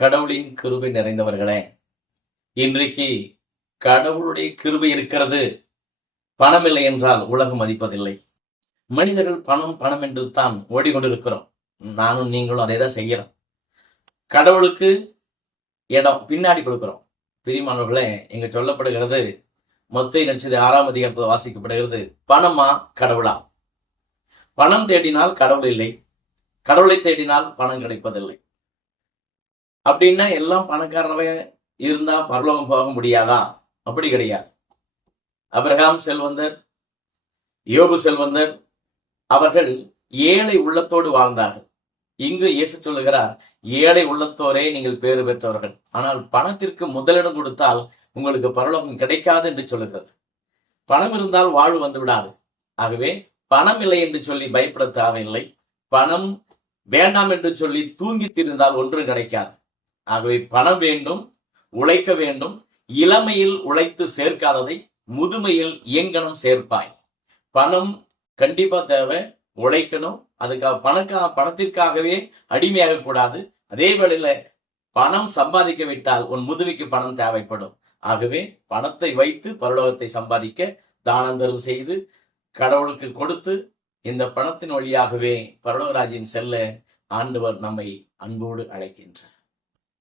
கடவுளின் கிருபை நிறைந்தவர்களே, இன்றைக்கு கடவுளுடைய கிருபை இருக்கிறது. பணம் இல்லை என்றால் உலகம் மதிப்பதில்லை. மனிதர்கள் பணம் பணம் என்று தான் ஓடிக்கொண்டிருக்கிறோம். நானும் நீங்களும் அதை தான் செய்கிறோம். கடவுளுக்கு இடம் பின்னாடி கொடுக்கிறோம். பிரியமானவர்களே, இங்க சொல்லப்படுகிறது, மத்தேயு நற்செய்தி 6ஆம் அதிகாரத்தில் வாசிக்கப்படுகிறது, பணமா கடவுளா? பணம் தேடினால் கடவுள் இல்லை, கடவுளை தேடினால் பணம் கிடைப்பதில்லை. அப்படின்னா எல்லாம் பணக்காரனவே இருந்தா பரலோகம் போக முடியாதா? அப்படி கிடையாது. அபிரகாம் செல்வந்தர், யோபு செல்வந்தர், அவர்கள் ஏழை உள்ளத்தோடு வாழ்ந்தார்கள். இங்கு இயேசு சொல்லுகிறார், ஏழை உள்ளத்தோரே நீங்கள் பேறு பெற்றவர்கள், ஆனால் பணத்திற்கு முதலிடம் கொடுத்தால் உங்களுக்கு பரலோகம் கிடைக்காது என்று சொல்லுகிறது. பணம் இருந்தால் வாழ்வு வந்து விடாது. ஆகவே பணம் இல்லை என்று சொல்லி பயப்பட தேவையில்லை. பணம் வேண்டாம் என்று சொல்லி தூங்கி திரிந்தால் ஒன்றும் கிடைக்காது. ஆகவே பணம் வேண்டும், உழைக்க வேண்டும். இளமையில் உழைத்து சேர்க்காததை முதுமையில் இயங்கணும் சேர்ப்பாய். பணம் கண்டிப்பா தேவை, உழைக்கணும். அதுக்காக பணத்திற்காகவே அடிமையாக கூடாது. அதே வேளையில பணம் சம்பாதிக்க விட்டால் உன் முதுமைக்கு பணம் தேவைப்படும். ஆகவே பணத்தை வைத்து பரலோகத்தை சம்பாதிக்க தானந்தரம் செய்து கடவுளுக்கு கொடுத்து இந்த பணத்தின் வழியாகவே பரலோக ராஜ்யம் செல்ல ஆண்டவர் நம்மை அன்போடு அழைக்கின்றார்.